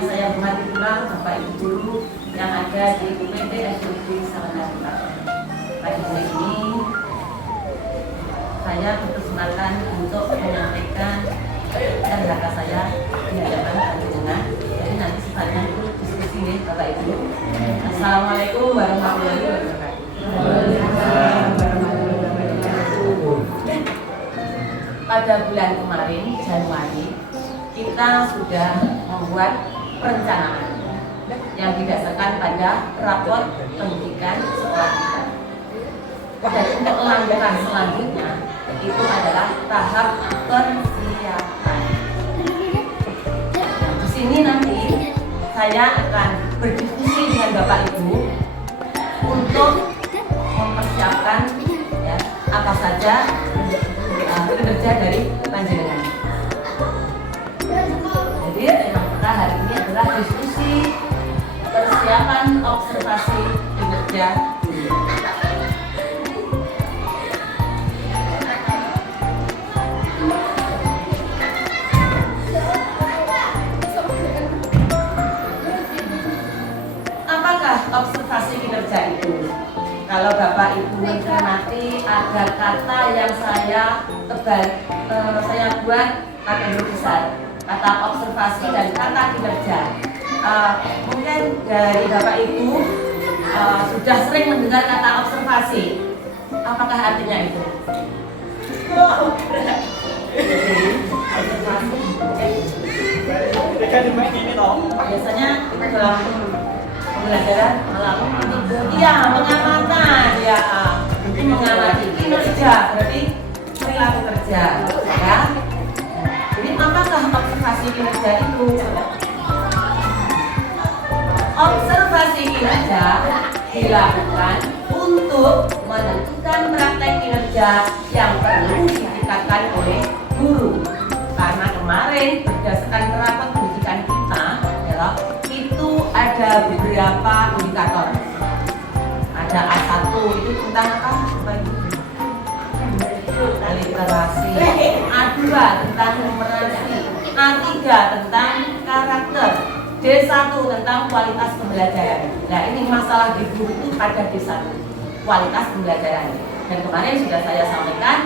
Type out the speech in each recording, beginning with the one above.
yang saya hormati pula Bapak Ibu Guru yang ada di UPT SDG Sawanapura. Pada hari ini saya berkesempatan untuk menyampaikan kata saya di hadapan panjenengan. Jadi nanti sifatnya itu diskusi nih Bapak Ibu. Assalamualaikum warahmatullahi wabarakatuh. Pada bulan kemarin Januari kita sudah membuat perencanaan yang didasarkan pada rapor pendidikan sekolah kita. Dan untuk langkah selanjutnya itu adalah tahap persiapan. Di sini nanti saya akan berdiskusi dengan Bapak Ibu untuk mempersiapkan ya, apa saja kinerja dari panjenengan. Jadi tema kita hari ini adalah diskusi persiapan observasi kinerja guru. Apakah observasi kinerja itu? Kalau Bapak Ibu mencermati ada kata yang saya buat kata besar, kata observasi dan kata kinerja. Mungkin dari Bapak Ibu sudah sering mendengar kata observasi. Apakah artinya itu? Biasanya dalam pembelajaran iya pengamatan ya, mengamati kinerja berarti perilaku kerja ya. Jadi apakah observasi kinerja itu? Observasi kinerja dilakukan untuk menentukan praktek kinerja yang perlu ditingkatkan oleh guru. Karena kemarin berdasarkan rapor pendidikan kita ya, itu ada beberapa indikator. Ada A1 itu tentang apa? Literasi. A2 tentang numerasi. A3 tentang karakter. D1 tentang kualitas pembelajaran. Nah ini masalah di guru itu pada D1, kualitas pembelajaran. Dan kemarin sudah saya sampaikan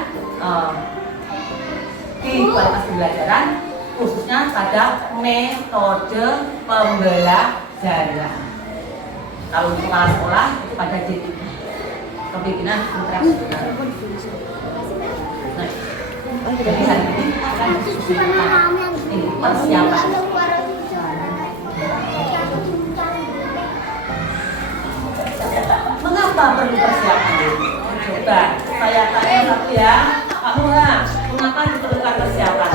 di kualitas pembelajaran khususnya pada metode pembelajaran. Kalau untuk kepala sekolah itu pada D3, kepemimpinan instruksional. Nah, jadi hari ini kita akan diskusi tentang ini persiapan. Mengapa perlu persiapan? Coba saya tanya satu ya, Pak Mura, mengapa diperlukan persiapan?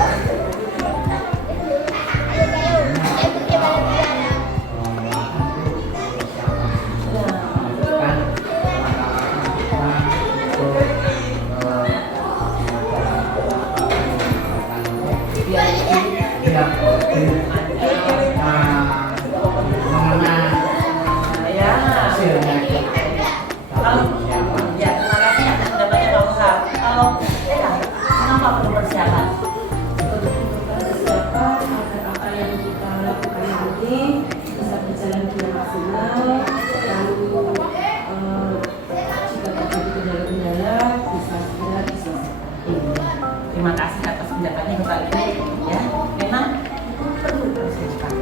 Terima kasih atas pendapatnya Bapak Ibu. Ya, memang itu perlu persiapan.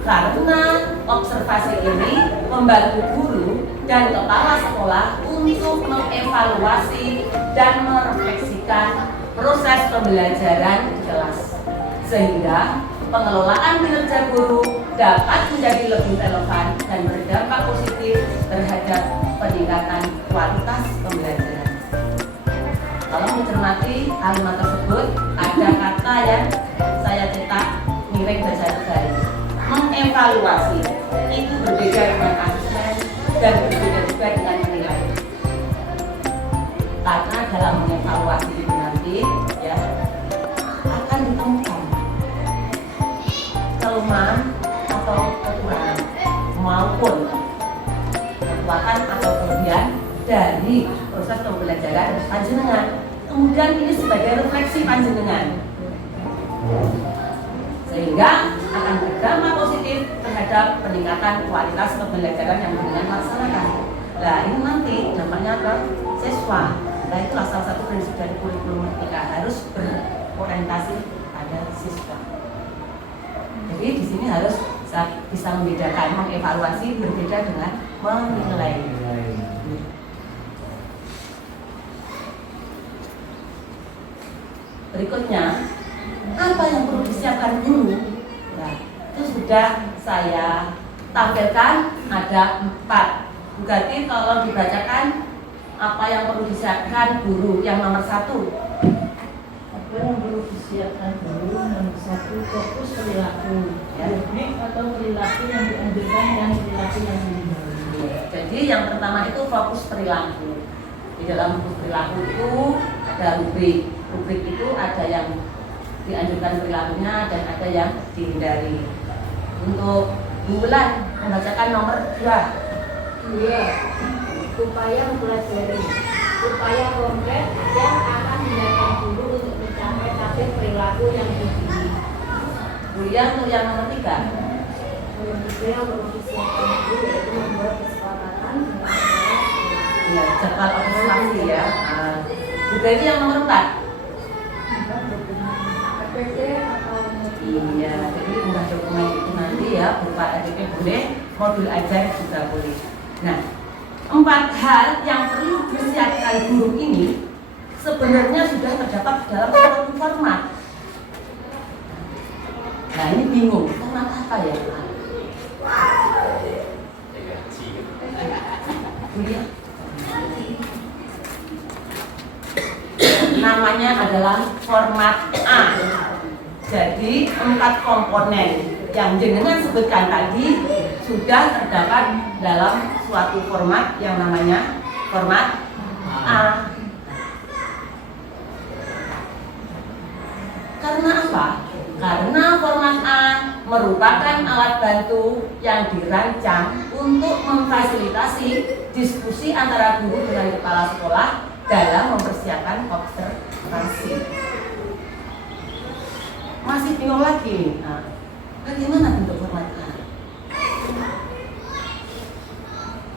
Karena observasi ini membantu guru dan kepala sekolah untuk mengevaluasi dan merefleksikan proses pembelajaran di kelas, sehingga pengelolaan kinerja guru dapat menjadi lebih relevan dan berdampak positif terhadap peningkatan kualitas pembelajaran. Kalau mencermati kalimat tersebut, ada kata yang saya cetak miring bersatu garis. Mengevaluasi itu berbeda dengan asesmen dan berbeda juga dengan menilai. Karena dalam mengevaluasi itu nanti ya akan ditemukan kelemahan atau kekurangan maupun kekuatan atau kelebihan dari proses pembelajaran panjenengan. Kemudian ini sebagai refleksi panjenengan. sehingga akan berdampak positif terhadap peningkatan kualitas pembelajaran yang dengan laksanakan. Nah ini nanti dampaknya ke siswa. Nah itulah salah satu prinsip dari kurikulum Merdeka, harus berorientasi pada siswa. Jadi di sini harus bisa membedakan, mengevaluasi berbeda dengan menilai. Berikutnya, apa yang perlu disiapkan guru? Nah, itu sudah saya tampilkan ada 4. Berarti kalau dibacakan apa yang perlu disiapkan guru yang nomor 1. Apa yang perlu disiapkan guru nomor 1, fokus perilaku. Rubrik atau perilaku yang dianjurkan dan perilaku yang dihindari. Jadi yang pertama itu fokus perilaku. Di dalam fokus perilaku itu ada rubrik. Rubrik itu ada yang dianjurkan perilakunya dan ada yang dihindari. Untuk Bulan membacakan nomor 2. Upaya mempelajari, upaya konkret yang akan dilakukan guru untuk mencapai target perilaku yang dipilih. Kemudian untuk yang nomor 3. Yang kedua perlu disiapkan guru yaitu membuat kesepakatan dengan Ya, jadwal observasi ya. Juga ini yang nomor 4. APP atau Iya, jadi unggah dokumen itu nanti ya berupa APP boleh, modul ajar juga boleh. Nah, 4 hal yang perlu disiapkan guru ini sebenarnya sudah terdapat dalam suatu format. Nah ini bingung, format apa ya? Namanya adalah format A. Jadi 4 komponen yang jenengan sebutkan tadi sudah terdapat dalam suatu format yang namanya format A. Karena apa? Karena format A merupakan alat bantu yang dirancang untuk memfasilitasi diskusi antara guru dengan kepala sekolah dalam mempersiapkan observasi. Masih bingung lagi nih, bagaimana bentuk format A?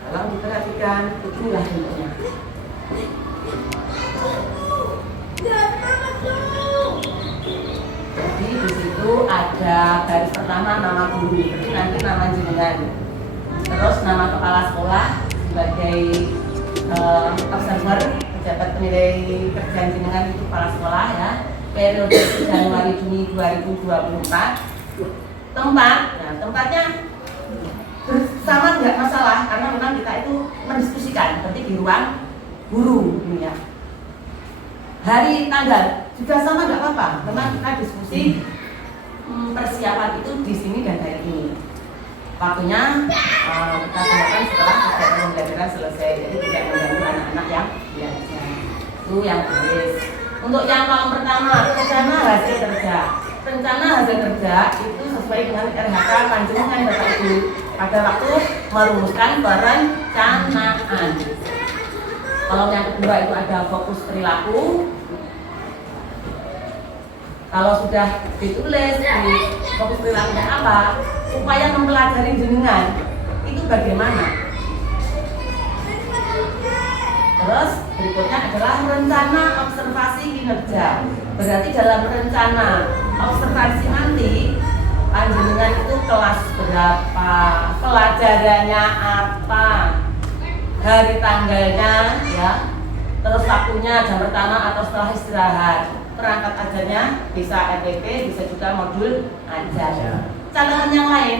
Kalau diperhatikan, inilah bentuknya. Jadi di situ ada garis pertama nama guru, jadi nanti nama jenengan, terus nama kepala sekolah sebagai observer, pejabat penilai kerjaan jenengan itu kepala sekolah ya. Periode Januari Juni 2024. Tempat, nah tempatnya bersama nggak masalah karena memang kita itu mendiskusikan seperti di ruang guru ini ya. Hari tanggal juga sama nggak apa-apa, memang kita diskusi persiapan itu di sini dan hari ini. Waktunya kita gunakan setelah kegiatan pembelajaran selesai, jadi tidak mengganggu anak-anak yang belajar. Itu yang tulis. Untuk yang kolom pertama, rencana hasil kerja. Rencana hasil kerja itu sesuai dengan RHK Panjenengan Bapak Ibu pada waktu merumuskan perencanaan. Kalau yang kedua itu ada fokus perilaku. Kalau sudah ditulis di fokus perilakunya apa, upaya mempelajari jenengan itu bagaimana? Terus berikutnya adalah rencana observasi kinerja. Berarti dalam rencana observasi nanti panjenengan itu kelas berapa, pelajarannya apa, hari tanggalnya ya, terus waktunya jam pertama atau setelah istirahat, perangkat ajarnya bisa RPP, bisa juga modul ajar. Catatan yang lain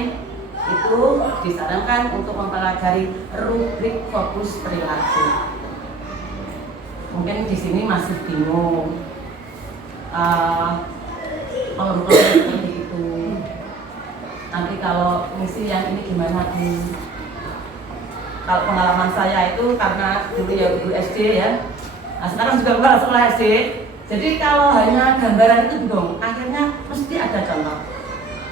itu disarankan untuk mempelajari rubrik fokus perilaku. Mungkin di sini masih bingung kalau seperti itu. Nanti kalau misi yang ini gimana Bu? Kalau pengalaman saya itu karena dulu ya guru SD ya, nah sekarang juga kepala sekolah SD. Jadi kalau hanya gambaran itu bingung, akhirnya mesti ada contoh.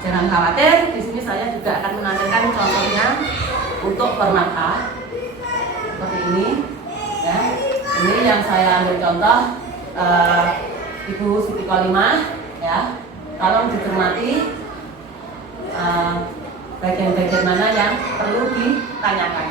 Jangan khawatir, di sini saya juga akan menampilkan contohnya untuk format A seperti ini ya. Ini yang saya ambil contoh Ibu Siti Kolimah ya. Tolong dicermati bagian-bagian mana yang perlu ditanyakan.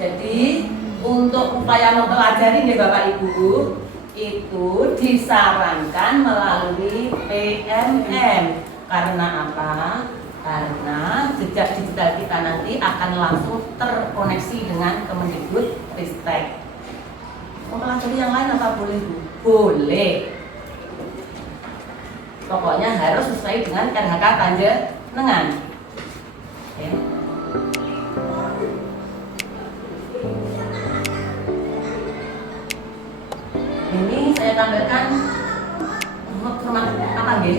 Jadi untuk upaya mempelajari nih Bapak Ibu itu disarankan melalui PMM. Karena apa? Karena jejak digital kita nanti akan langsung terkoneksi dengan Kemendikbud-Ristek. Mempelajari yang lain apa boleh Bu? Boleh. Pokoknya harus sesuai dengan RHK Panjenengan. Oke. Ini saya tampilkan format apa nggih?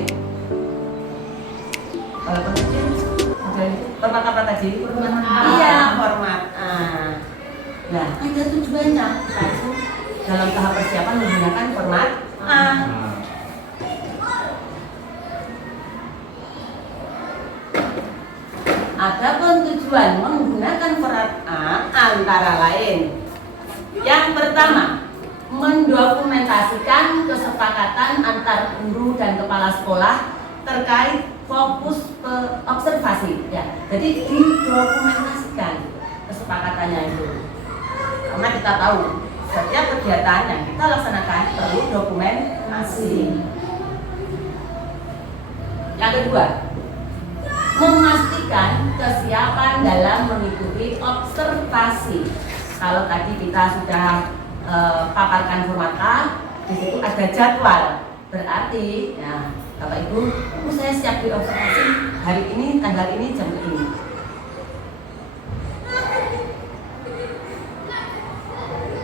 Kalau kecil, format apa tadi? Format A. Iya, format A. Nah, ada tujuannya. Satu, dalam tahap persiapan menggunakan format A. Adapun tujuan menggunakan format A antara lain. Yang pertama, mendokumentasikan kesepakatan antar guru dan kepala sekolah terkait fokus observasi. Ya, jadi didokumentasikan kesepakatannya itu. Karena kita tahu setiap kegiatan yang kita laksanakan perlu dokumentasi. Yang kedua, memastikan kesiapan dalam mengikuti observasi. Kalau tadi kita sudah paparkan format A, di situ ada jadwal. Berarti, ya, Bapak Ibu, saya siap diobservasi hari ini, tanggal ini, jam ini.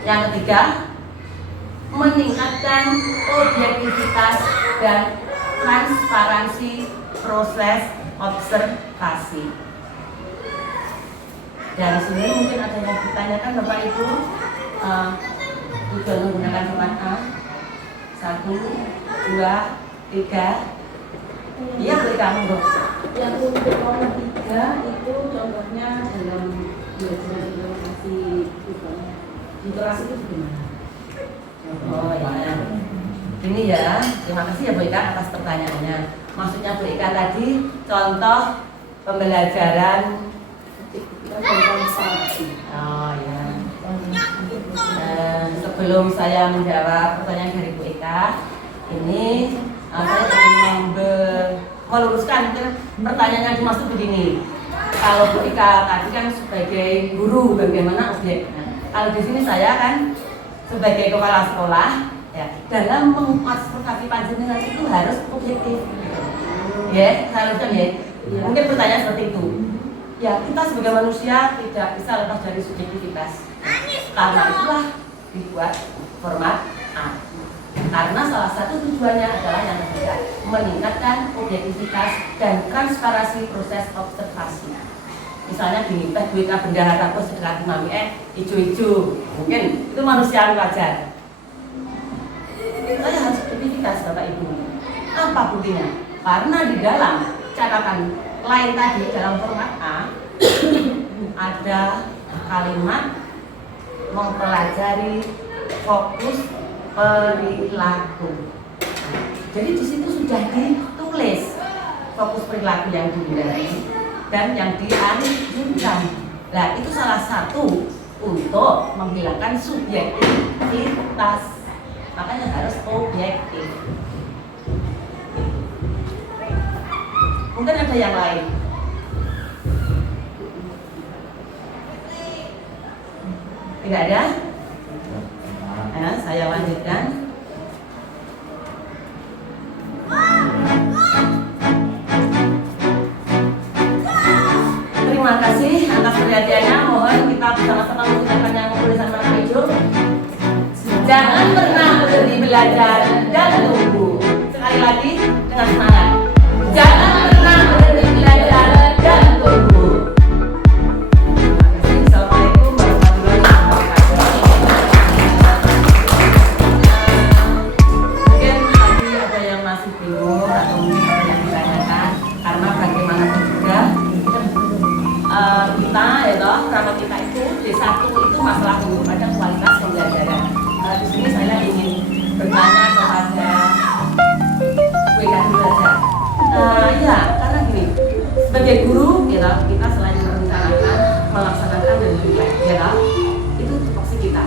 Yang ketiga, meningkatkan objektivitas dan transparansi proses observasi. Dari sini mungkin ada yang ditanyakan Bapak Ibu. Tujuan menggunakan format A 1, 2, 3. Iya, boleh kamu dong. Yang untuk nomor 3 itu contohnya dalam belajar literasi literasi itu gimana? Oh ya. Ini ya, terima kasih ya Bu Ika atas pertanyaannya. Maksudnya Bu Ika tadi contoh pembelajaran. Oh ya. Sebelum saya menjawab pertanyaan dari Bu Eka, ini saya ingin meluruskan pertanyaannya dimaksud begini. Kalau Bu Eka tadi kan sebagai guru, bagaimana objek? Nah, kalau di sini saya kan sebagai kepala sekolah, ya, dalam mengobservasi panjenengan itu harus objektif. Ya, seharusnya ya. Mungkin pertanyaan seperti itu. Ya, kita sebagai manusia tidak bisa lepas dari subjektivitas. Karena itulah dibuat format A. Karena salah satu tujuannya adalah yang ketiga, meningkatkan objektivitas dan transparansi proses observasi. Misalnya gini, teh Bu Ika bendahara kampus sedekat mami hijau-hijau, mungkin itu manusiawi wajar. Saya harus objektivitas Bapak Ibu. Apa buktinya? Karena di dalam catatan lain tadi dalam format A ada kalimat mempelajari fokus perilaku. Jadi di situ sudah ditulis fokus perilaku yang dihindari dan yang dianjurkan. Nah, itu salah satu untuk menghilangkan subjektivitas. Makanya harus objektif. Mungkin ada yang lain. Tidak ada? Nah, saya lanjutkan. Terima kasih atas perhatiannya. Mohon kita bersama-sama menggunakan yang tulisan warna hijau. Jangan pernah berhenti belajar dan tunggu. Sekali lagi dengan semangat. Jangan pernah berhenti belajar dan tunggu. Assalamualaikum warahmatullahi wabarakatuh. Mungkin tadi ada yang masih bingung atau mungkin ada yang ditanyakan, karena bagaimanapun juga kita ya toh, nama kita itu D1 itu masalah guru pada kualitas pembelajaran. Di sini saya ingin bertanya kepada Bu Eka dulu aja. Ya, karena gini, sebagai guru ya kita selain merencanakan, melaksanakan dan belajar itu tupoksi kita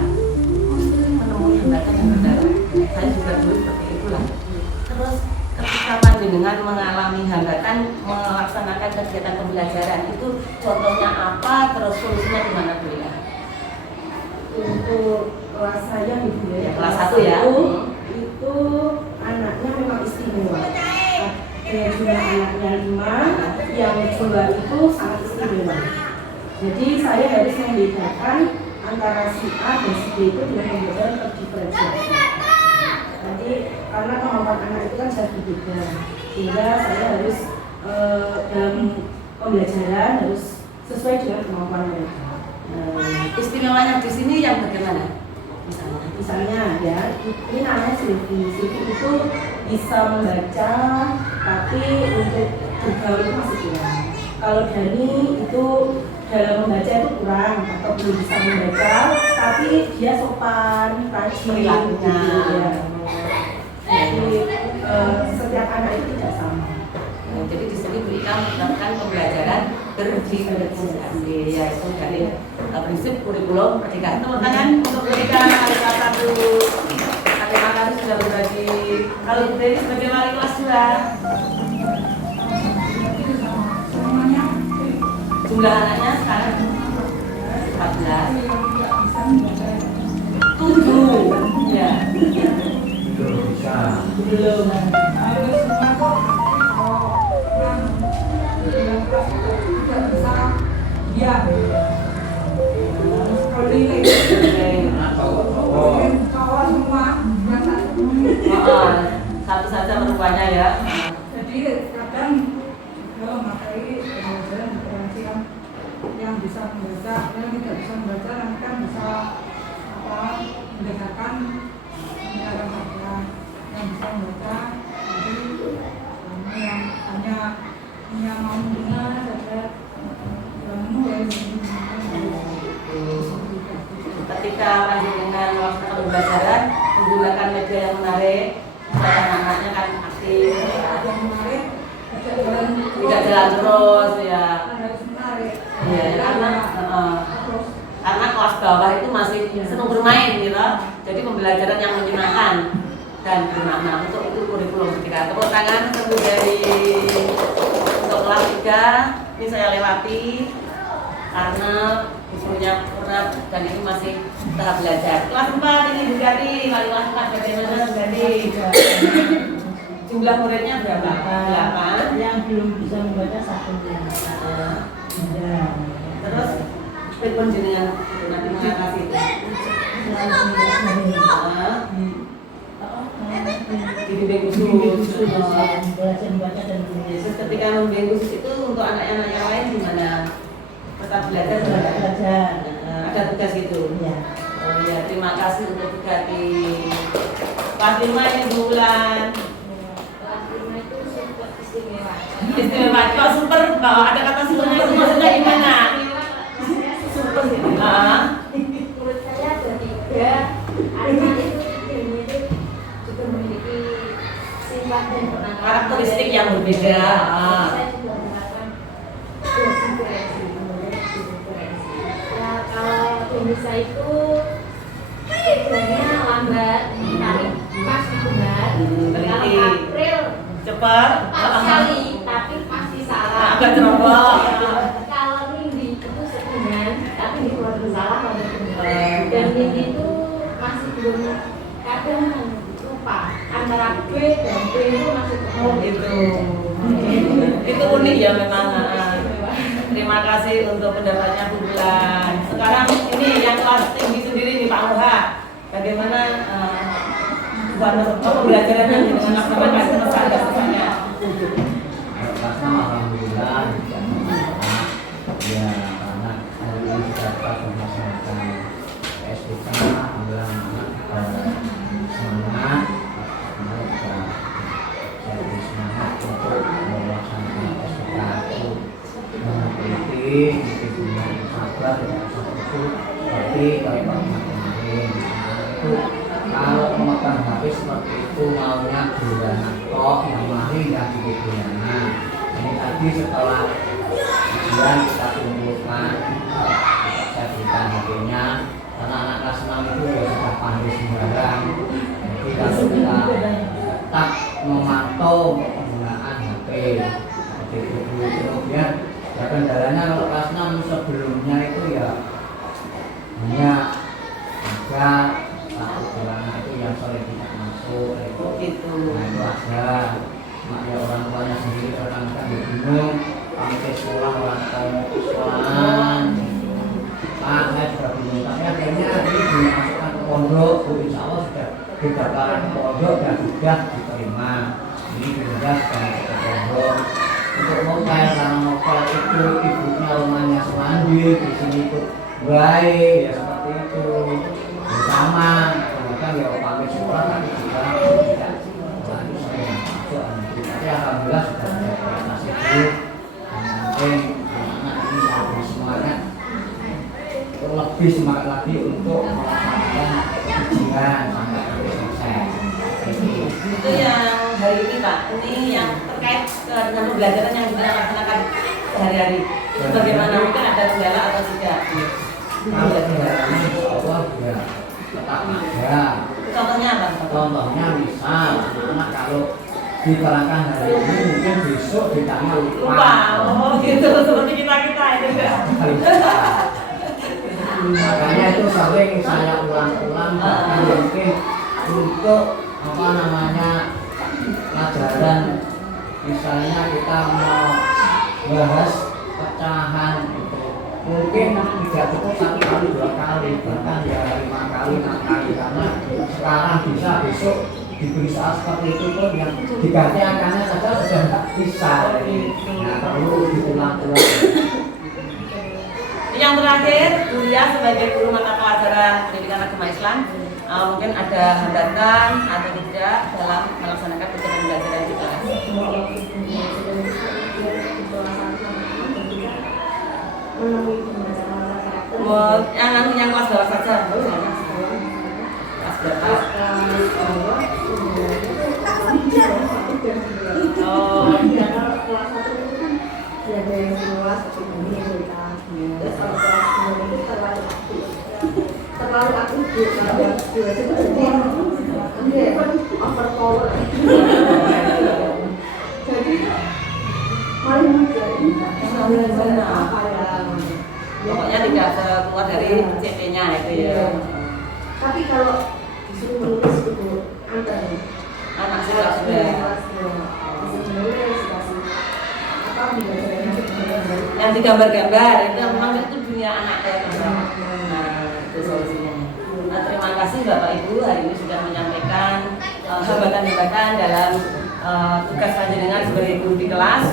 menemui hambatan yang berbeda. Saya juga dulu seperti itulah. Terus ketika panjenengan mengalami hambatan melaksanakan kegiatan pembelajaran itu contohnya apa, terus solusinya gimana Bu Eka? Untuk kelas saya gitu ya, Kelas 1 ya. Itu anaknya memang istimewa. Dengan jumlah anaknya 5, yang 2 itu sangat istimewa. Jadi saya harus membedakan antara si A dan si B itu dengan pembelajaran terdiferensiasi. Jadi karena kemampuan anak itu kan jadi beda, sehingga saya harus dalam pembelajaran harus sesuai dengan kemampuan mereka. Istimewanya di sini yang bagaimana? Misalnya ya, ini namanya Silvi. Silvi itu bisa membaca, tapi untuk bergaul itu masih kurang. Kalau Dani itu dalam membaca itu kurang atau belum bisa membaca, tapi dia sopan, rajin, Perilakunya. ya. Jadi setiap anak itu tidak sama. Jadi di sini Bu Ika menerapkan pembelajaran berdiferensiasi, yaitu dari prinsip kurikulum pernikahan. Tepuk tangan untuk Bu Ika kali satu. Terima kasih sudah berbagi. Kalau Bu Dewi sebagai wali kelas 2, jumlah anaknya sekarang 14, 7, ya. Belum. Satu saja merupanya ya. Jadi kadang juga materi pembelajaran diferensikan yang bisa membaca, yang tidak bisa membaca nanti kan bisa membedakan antara saja yang bisa membaca, jadi yang hanya mau mendengar saja yang mulai Ketika panjenengan melaksanakan pembelajaran menggunakan media yang menarik, anak-anaknya kan aktif, yang menarik tidak jalan terus ya. harus menarik. Ya, karena kelas bawah itu masih senang bermain gitu. Jadi pembelajaran yang menyenangkan dan bermakna. Untuk itu kurikulum ketika tepuk tangan untuk dari untuk kelas 3 ini saya lewati karena usulnya berat dan ini masih tahap belajar. Kelas 4 ini Bu Gati, wali kelas 4 bagaimana Bu Gati? Jumlah muridnya berapa? 8. Yang belum bisa membaca 1 ya. Terus telepon jenengan nanti mengatasi itu. Dibimbing khusus. Belajar membaca dan menulis. Terus ketika membimbing khusus itu untuk anak-anak yang lain gimana? Tetap belajar Belajar. ada tugas itu. Ya. Oh iya, terima kasih untuk Bu Gati. Kelas 5 ini bulan. Kelas 5 itu super istimewa. Istimewa. Kalau super, kalau ada kata supernya itu maksudnya gimana? Super gitu. Menurut saya ada 3 anak itu ilmunya itu juga memiliki sifat dan penanganan Karakteristik yang berbeda. Saya juga mengatakan diferensi. Ya kalau Indonesia itu sebenarnya lambat, tapi pas benar. Kalau April Cepat. pas sekali, tapi pasti salah. Agak ceroboh. Kalau Nindi itu setengah, tapi di keluarga salah kalau benar. Dan Nindi itu masih belum kadang lupa antara B dan B itu masih Oh gitu. Itu unik ya memang. Terima kasih untuk pendapatnya Bu Bulan. Sekarang ini yang kelas tinggi sendiri nih Pak Muha. Bagaimana pembelajarannya dengan laksanakan pesan-pesannya? Alhamdulillah ya anak hari ini dapat melaksanakan PSBK. Alhamdulillah anak semangat, mereka jadi semangat untuk melaksanakan PSBK itu meneliti tidak seperti itu, berarti kayak kemarin itu kalau memegang HP seperti itu maunya bulanan kok yang lain yang bulanan. Ini tadi setelah kemudian kita kumpulkan, saya berikan HP-nya karena anak kelas 6 itu ya sudah pandai sembarang. Jadi kalau kita tetap memantau penggunaan HP seperti itu. Kemudian ya kendalanya kalau kelas 6 sebelumnya itu ya hanya ada satu bulanan itu yang sore tidak masuk itu. Nah itu ada makanya orang tuanya sendiri kadang-kadang bingung sampai sekolah orang tua sekolahan. Saya juga bingung, tapi akhirnya ini dimasukkan ke pondok, insya Allah sudah didaftarkan ke pondok dan sudah diterima. Ini sudah masuk ke pondok. Untuk novel, karena novel itu ibunya rumahnya semandi, di sini ikut baik, ya seperti itu. Bersama, kemudian ya pamit sekolah tapi juga tidak. Lalu saya masuk, tapi alhamdulillah sudah ada prestasi dulu. Dan anak-anak ini lebih semangat, lebih semangat lagi untuk melaksanakan ujian sampai selesai. Itu yang hari ini Pak, ini yang terkait dengan pembelajaran yang kita laksanakan sehari-hari. Itu bagaimana, mungkin ada kendala atau tidak? Kalau kendalanya insya Allah ya tetap ada. Contohnya apa? Contohnya misal anak-anak kalau diterangkan hari ini mungkin besok ditanya Lupa, oh gitu, seperti kita itu ya. Makanya itu sering saya ulang-ulang bahkan mungkin untuk apa namanya pelajaran misalnya kita mau bahas pecahan itu mungkin tidak cukup 1 kali 2 kali bahkan ya 5 kali 6 kali karena sekarang bisa besok diberi soal seperti itu pun yang diganti angkanya saja sudah tidak bisa. Nah perlu diulang-ulang. Yang terakhir, Julia sebagai guru mata pelajaran pendidikan agama Islam, mungkin ada hambatan atau tidak dalam melaksanakan kegiatan pembelajaran di kelas. Yang kelas bawah saja. Kelas berapa? Oh. Ada yang luas seperti ini terus kalau kelas itu terlalu aktif kalau jadi overpower jadi paling mudah apa ya Pokoknya tidak keluar dari CP-nya itu ya. tapi kalau disuruh menulis itu Anak sudah yang digambar-gambar itu memang itu dunia anak ya. Nah itu solusinya. Nah terima kasih Bapak Ibu hari ini sudah menyampaikan hambatan-hambatan dalam tugas panjenengan sebagai guru di kelas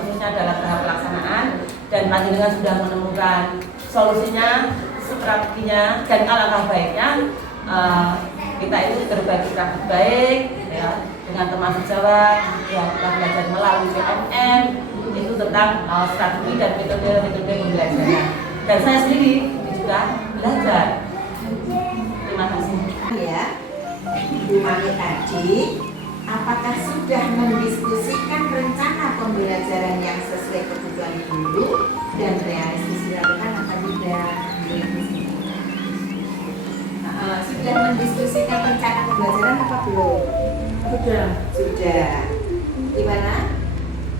khususnya dalam tahap pelaksanaan dan panjenengan sudah menemukan solusinya, strateginya dan alangkah baiknya kita itu berbagi praktik baik ya, dengan teman sejawat ya, kita belajar melalui PMN itu tentang strategi dan metode pembelajaran dan saya sendiri juga belajar. Terima kasih ya Bu Mami tadi, apakah sudah mendiskusikan rencana pembelajaran yang sesuai kebutuhan guru dan realistis dilakukan apa tidak? Sudah mendiskusikan rencana pembelajaran apa belum? Sudah. Gimana?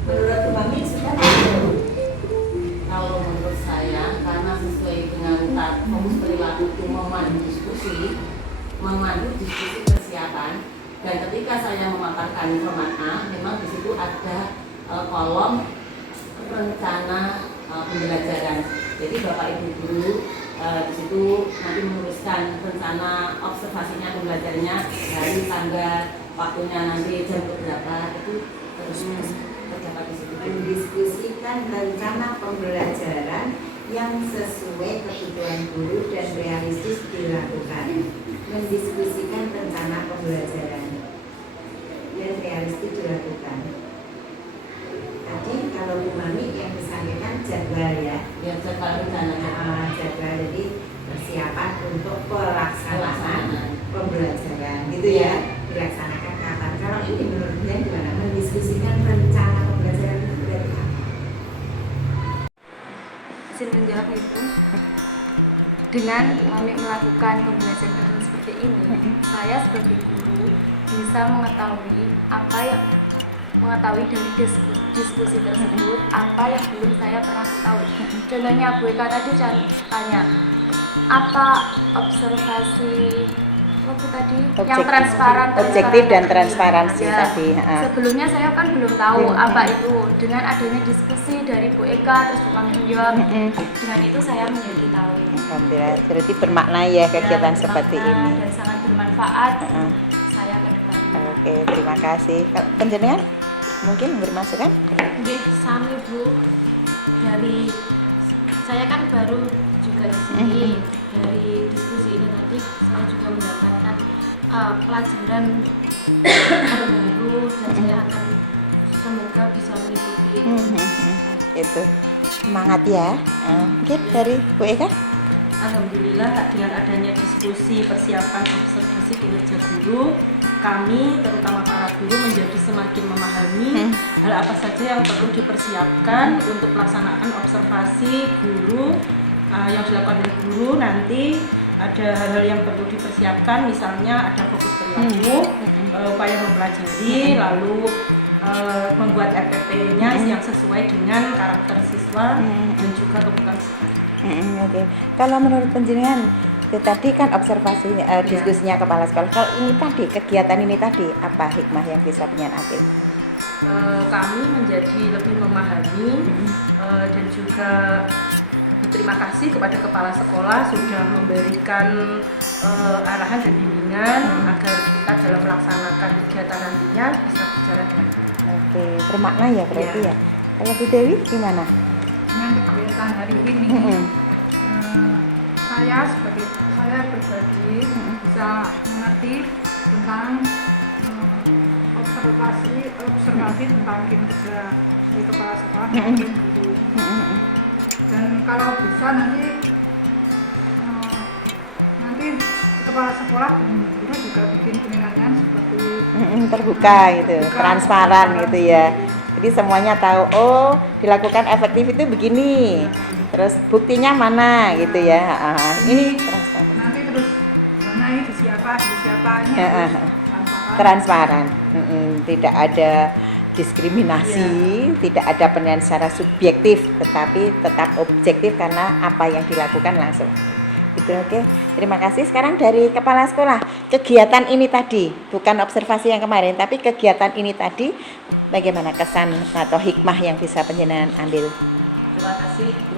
Menurut Bu Mami sudah belum? kalau menurut saya karena sesuai dengan fokus perilaku itu memandu diskusi persiapan dan ketika saya memaparkan format A memang di situ ada kolom rencana pembelajaran. Jadi Bapak Ibu guru di situ nanti menuliskan rencana observasinya pembelajarannya hari, tanggal, waktunya nanti jam berapa itu terus terdapat di situ. Mendiskusikan rencana pembelajaran yang sesuai kebutuhan guru dan realistis dilakukan. Mendiskusikan rencana pembelajaran dan realistis dilakukan. Tadi kalau Bu Mami yang disampaikan jadwal ya. Ya jadwal rencananya. Jadwal jadi persiapan untuk pelaksanaan pembelajaran gitu ya, dilaksanakan kapan. Kalau ini menurut dia gimana? Mendiskusikan rencana pembelajaran itu berarti apa? Izin menjawab Ibu. Dengan kami melakukan pembelajaran seperti ini, saya sebagai guru bisa mengetahui dari diskusi tersebut apa yang belum saya pernah ketahui. Contohnya Bu Eka tadi tanya apa observasi waktu tadi yang transparan, objektif dan transparansi ya. tadi. Sebelumnya saya kan belum tahu apa itu. Dengan adanya diskusi dari Bu Eka terus Bu Mami menjawab, dengan itu saya menjadi tahu. Alhamdulillah, berarti bermakna ya kegiatan seperti ini. Dan sangat bermanfaat saya ke depan. Oke, terima kasih. Penjenengan mungkin bermasukan? Nggih, sami Bu. Dari saya kan baru juga di sini. Dari diskusi ini tadi saya juga mendapatkan pelajaran baru dan saya akan semoga bisa mengikuti. Itu semangat ya. Mungkin dari Bu Eka? Alhamdulillah dengan adanya diskusi persiapan observasi kinerja guru, kami terutama para guru menjadi semakin memahami hal apa saja yang perlu dipersiapkan untuk pelaksanaan observasi guru yang dilakukan oleh guru. Nanti ada hal-hal yang perlu dipersiapkan, misalnya ada fokus perilaku, upaya mempelajari, lalu membuat RPP-nya yang sesuai dengan karakter siswa dan juga kebutuhan siswa. Oke. Kalau menurut penjenengan itu tadi kan observasi diskusinya kepala sekolah. Kalau ini tadi kegiatan ini tadi apa hikmah yang bisa penjenengan ambil? Kami menjadi lebih memahami dan juga berterima kasih kepada kepala sekolah sudah memberikan arahan dan bimbingan agar kita dalam melaksanakan kegiatan nantinya bisa berjalan dengan baik. Oke, bermakna ya berarti ya. Kalau Bu Dewi gimana? Dengan kegiatan hari ini saya pribadi bisa mengerti tentang observasi tentang kinerja dari kepala sekolah maupun guru. Dan kalau bisa nanti kepala sekolah dan guru juga bikin penilaian seperti terbuka gitu, transparan gitu ya. Jadi semuanya tahu, oh dilakukan efektif itu begini, terus buktinya mana gitu ya. Ini transparan. nanti terus mana ini di siapa ini Transparan, tidak ada diskriminasi, tidak ada penilaian secara subjektif, tetapi tetap objektif karena apa yang dilakukan langsung. Gitu, oke. Terima kasih. Sekarang dari kepala sekolah, kegiatan ini tadi, bukan observasi yang kemarin, tapi kegiatan ini tadi, bagaimana kesan atau hikmah yang bisa penjenengan ambil? Terima kasih Bu.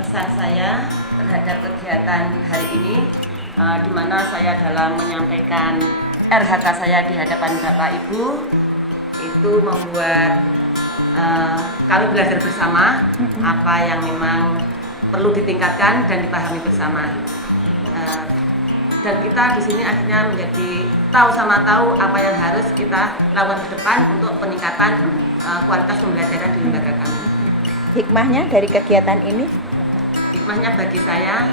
Kesan saya terhadap kegiatan hari ini, di mana saya dalam menyampaikan RHK saya di hadapan Bapak Ibu, itu membuat kami belajar bersama apa yang memang perlu ditingkatkan dan dipahami bersama. Dan kita di sini akhirnya menjadi tahu apa yang harus kita lakukan ke depan untuk peningkatan kualitas pembelajaran di lembaga kami. Hikmahnya dari kegiatan ini? Hikmahnya bagi saya,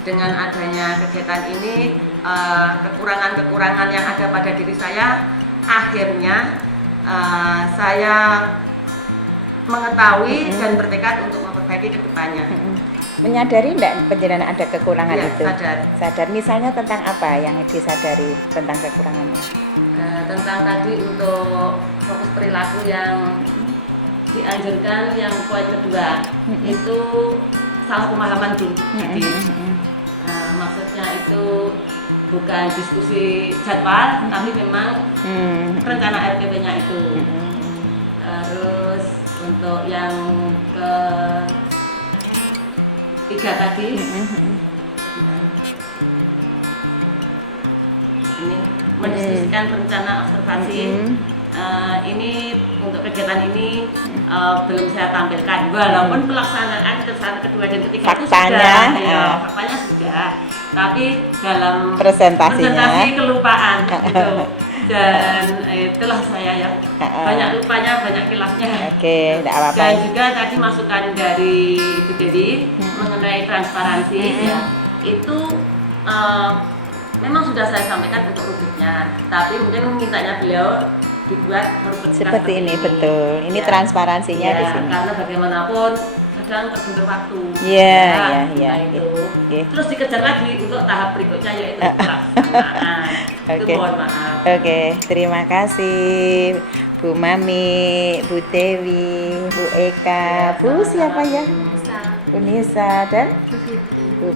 dengan adanya kegiatan ini, kekurangan-kekurangan yang ada pada diri saya, akhirnya saya mengetahui dan bertekad untuk memperbaiki ke depannya. Menyadari enggak penjenengan ada kekurangan Ya, itu? Sadar. Misalnya tentang apa yang disadari tentang kekurangannya? Tentang tadi untuk fokus perilaku yang dianjurkan, yang poin kedua itu salah pemahaman dulu. Maksudnya itu bukan diskusi jadwal, tapi memang rencana RPP-nya itu. Terus untuk yang ketiga tadi, ini mendiskusikan rencana observasi. Ini untuk kegiatan ini belum saya tampilkan, walaupun pelaksanaan kedua dan ketiga faktanya, itu sudah, faktanya sudah, tapi dalam presentasi kelupaan gitu. Dan itulah saya ya. Banyak lupanya, banyak kilafnya. Oke, tidak apa-apa. Dan juga tadi masukan dari Bu Dewi mengenai transparansi ya. Itu memang sudah saya sampaikan untuk rubriknya, tapi mungkin mintanya beliau dibuat huruf Seperti ini, betul. Ini transparansinya ya, di sini. karena bagaimanapun kadang terbentur waktu. Iya, nah, iya. itu. Oke. Terus dikejar lagi untuk tahap berikutnya yaitu pelaksanaan. Itu Oke. mohon maaf. Oke, terima kasih Bu Mami, Bu Dewi, Bu Eka, Bu siapa ya? Bisa. Bu Nisa dan Bu Fitri. Bu